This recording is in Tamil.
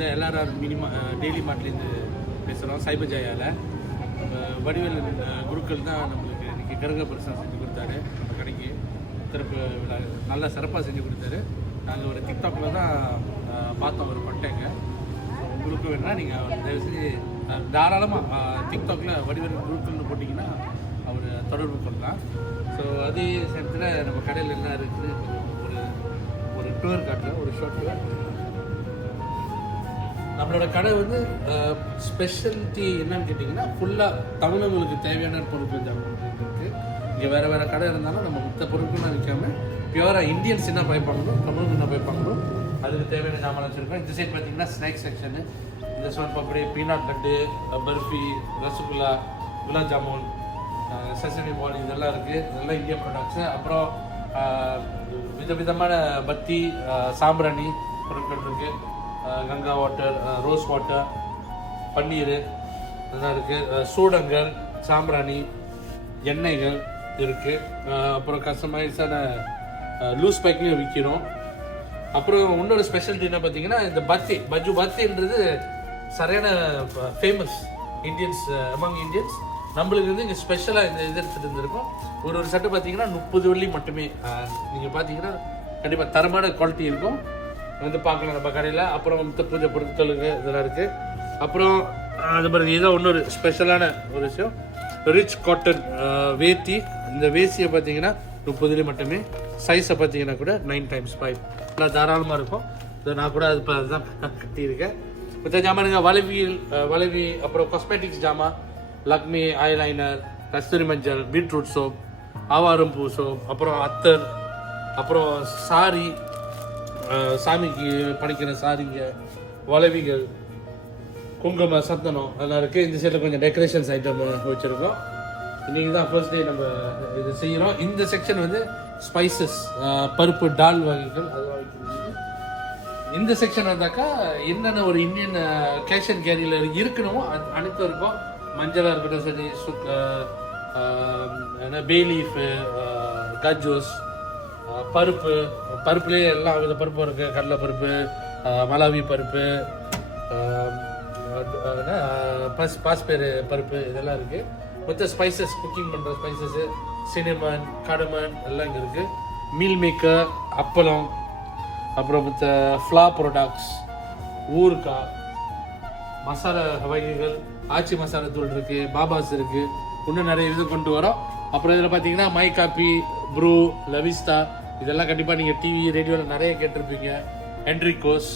வந்து எல்ஆர்ஆர் டெய்லி மார்ட்லேருந்து பேசுகிறோம். சைபர் ஜெயாவில் வடிவேல் குருக்கள் தான் நம்மளுக்கு இன்றைக்கி கருங்க பிரசாதம் செஞ்சு கொடுத்தாரு. நம்ம கடைக்கு திறப்பு விழா நல்லா சிறப்பாக செஞ்சு கொடுத்தாரு. நாங்கள் ஒரு டிக்டாக்ல தான் பார்த்தோம் ஒரு பட்டைங்க. உங்களுக்கு வேணால் நீங்கள் தயவுசெய்து தாராளமாக டிக்டாக்ல வடிவேல் குருக்கள்னு போட்டிங்கன்னா அவர் தொடர்பு கொள்ளலாம். ஸோ அதே நேரத்தில் நம்ம கடையில் என்ன இருக்குது ஒரு டூர் காட்டுறோம், ஒரு ஷார்ட் டூர். நம்மளோட கடை வந்து ஸ்பெஷாலிட்டி என்னன்னு கேட்டிங்கன்னா ஃபுல்லாக தமிழங்களுக்கு தேவையான பொருட்கள் தான் இருக்குது. இங்கே வேறு வேறு கடை இருந்தாலும் நம்ம மற்ற பொருட்கள்லாம் விற்காமல் பியூராக இந்தியன்ஸ் என்ன பைப்பாங்களோ தமிழ் என்ன பைப்பாங்களோ அதுக்கு தேவையான ஜாமான் வச்சுருக்கோம். இந்த சைட் பார்த்தீங்கன்னா ஸ்நாக்ஸ் செக்ஷனு. இந்த zone papdi, peanut laddu, barfi, rasgulla, gulab jamun, sesame பால் இதெல்லாம் இருக்குது. இதெல்லாம் இந்தியன் ப்ராடக்ட்ஸு. அப்புறம் விதவிதமான பத்தி, சாம்பிராணி பொருட்கள் இருக்குது. கங்கா வாட்டர், ரோஸ் வாட்டர், பன்னீர் இதெல்லாம் இருக்குது. சூடங்கள், சாம்பிராணி, எண்ணெய்கள் இருக்குது. அப்புறம் கஸ்டமைஸான லூஸ் பேக்லேயும் விற்கிறோம். அப்புறம் இன்னொரு ஸ்பெஷாலிட்டி என்ன பார்த்தீங்கன்னா இந்த பஜ்ஜு பத்தின்றது சரியான ஃபேமஸ் இந்தியன்ஸ் அமங் இந்தியன்ஸ். நம்மளுக்கு வந்து இங்கே ஸ்பெஷலாக இந்த இது எடுத்துகிட்டு இருந்திருக்கோம். ஒரு சட்டை பார்த்தீங்கன்னா 30 வெள்ளி மட்டுமே. நீங்கள் பார்த்தீங்கன்னா கண்டிப்பாக தரமான குவாலிட்டி இருக்கும், வந்து பார்க்கலாம் நம்ம கடையில். அப்புறம் மற்ற பூஜை பொருட்களுக்கு இதெல்லாம் இருக்குது. அப்புறம் அது மாதிரி இதான் இன்னொரு ஸ்பெஷலான ஒரு விஷயம், ரிச் காட்டன் வேட்டி. இந்த வேசியை பார்த்தீங்கன்னா 30 மட்டுமே. சைஸை பார்த்தீங்கன்னா கூட 9x5 எல்லாம் தாராளமாக இருக்கும். இதை நான் கூட அது அதுதான் கட்டியிருக்கேன். மற்ற ஜாமானுங்க வளைவி, அப்புறம் காஸ்மெட்டிக்ஸ் ஜாமான், லக்மி ஐலைனர், கஸ்தூரி மஞ்சள், பீட்ரூட் சோப், ஆவாரம்பூ சோப், அப்புறம் அத்தர், அப்புறம் சாரி, சாமிக்கு படைக்கிற சாரிங்க, வளவிகள், குங்குமம், சந்தனம் அதெல்லாம் இருக்குது. இந்த சைடில் கொஞ்சம் டெக்கரேஷன்ஸ் ஐட்டம் வச்சுருக்கோம். இன்றைக்கி தான் ஃபர்ஸ்ட் டே நம்ம இது செய்கிறோம். இந்த செக்ஷன் வந்து ஸ்பைசஸ், பருப்பு, டால் வகைகள் அதெல்லாம் வைக்கிறது. இந்த செக்ஷன் வந்தாக்கா என்னென்ன ஒரு இந்தியன் கேஷ் அண்ட் கேரியில் இருக்கணுமோ அது அனைத்தும் இருக்கும். மஞ்சளாக இருக்கட்டும், சரி, பேலீஃபு, கஜூஸ், பருப்புலேயே எல்லா வித பருப்பும் இருக்குது. கடலை பருப்பு, மலாவி பருப்பு, பாஸ்பேரு பருப்பு இதெல்லாம் இருக்குது. மொத்த ஸ்பைசஸ், குக்கிங் பண்ணுற ஸ்பைசஸ்ஸு, சினிமன், கடமன் எல்லாம் இங்கே இருக்குது. மீல் மேக்கர், அப்பளம், அப்புறம் மற்ற ஃப்ளா ப்ராடக்ட்ஸ், ஊறுகாய், மசாலா வகைகள், ஆச்சி மசாலா தூள் இருக்குது, பாபாஸ் இருக்குது. இன்னும் நிறைய இது கொண்டு வரோம். அப்புறம் இதில் பார்த்தீங்கன்னா மை காப்பி, ப்ரூ, லவிஸ்தா இதெல்லாம் கண்டிப்பாக நீங்கள் டிவி ரேடியோவில் நிறைய கேட்டிருப்பீங்க. ஹென்ரிகோஸ்